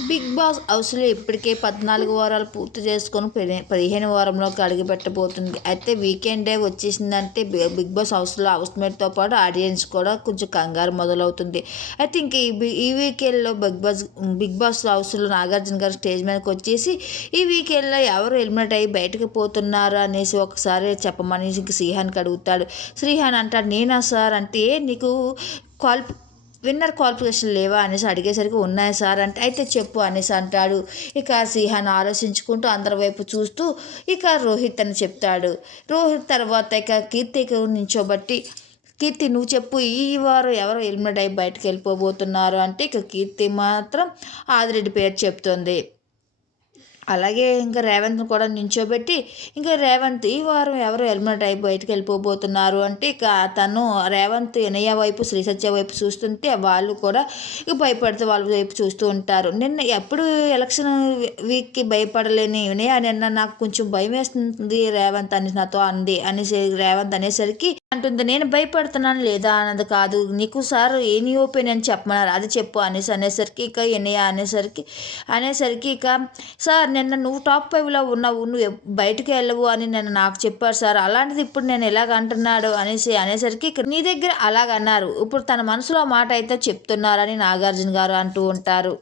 Big boss హౌస్లో ఇప్పటికే పద్నాలుగు వారాలు పూర్తి చేసుకొని పదిహేను వారంలోకి అడుగుపెట్టబోతుంది. అయితే వీకెండ్ వచ్చేసిందంటే బిగ్ బాస్ హౌస్లో హౌస్ మేట్తో పాటు ఆడియన్స్ కూడా కొంచెం కంగారు మొదలవుతుంది. అయితే ఇంక ఈ బి- ఈ వీకెండ్లో బిగ్ బాస్ బిగ్ బాస్ హౌస్లో నాగార్జున గారు స్టేజ్ మీదకి వచ్చేసి ఈ వీకెండ్లో ఎవరు ఎలిమినేట్ అయ్యి బయటకు పోతున్నారు అనేసి ఒకసారి చెప్పమని ఇంక శ్రీహాన్కి అడుగుతాడు. శ్రీహాన్ అంటాడు నేనా సార్? అంటే నీకు క్వాలిఫి విన్నర్ క్వాలిఫికేషన్ లేవా అనేసి అడిగేసరికి ఉన్నాయి సార్. అంటే అయితే చెప్పు అనేసి అంటాడు. ఇక సిహాన్ ఆలోచించుకుంటూ అందరి వైపు చూస్తూ ఇక రోహిత్ అని చెప్తాడు. రోహిత్ తర్వాత ఇక కీర్తికి నించోబట్టి కీర్తి నువ్వు చెప్పు ఈ వారు ఎవరు ఎలిమినేట్ అయ్యి బయటకు వెళ్ళిపోబోతున్నారు? అంటే ఇక కీర్తి మాత్రం ఆదిరెడ్డి పేరు చెప్తుంది. అలాగే ఇంకా రేవంత్ని కూడా నించోబెట్టి ఇంకా రేవంత్ ఈ వారం ఎవరు ఎలిమినేట్ అయి బయటకు వెళ్ళిపోబోతున్నారు అంటే ఇక తను రేవంత్ ఎనయ్య వైపు శ్రీ సత్య వైపు చూస్తుంటే వాళ్ళు కూడా ఇక భయపడితే వాళ్ళ వైపు చూస్తూ ఉంటారు. నిన్న ఎప్పుడు ఎలక్షన్ వీక్కి భయపడలేని వినయ నిన్న నాకు కొంచెం భయం వేస్తుంది రేవంత్ అని నాతో అంది అనేసి రేవంత్ అనేసరికి అంటుంది నేను భయపడుతున్నాను లేదా అన్నది కాదు నీకు సార్ ఏని నీ ఒపీనియన్ చెప్పమన్నారు అది చెప్పు అనేసి అనేసరికి ఇక ఎనయ్య అనేసరికి అనేసరికి ఇక సార్ నిన్న నువ్వు టాప్ ఫైవ్లో ఉన్నావు నువ్వు బయటకు బయటికి వెళ్ళవు అని నిన్న నాకు చెప్పారు సార్. అలాంటిది ఇప్పుడు నేను ఎలాగ అంటున్నాడు అనేసి అనేసరికి నీ దగ్గర అలాగన్నారు ఇప్పుడు తన మనసులో మాట అయితే చెప్తున్నారని నాగార్జున గారు అంటూ ఉంటారు.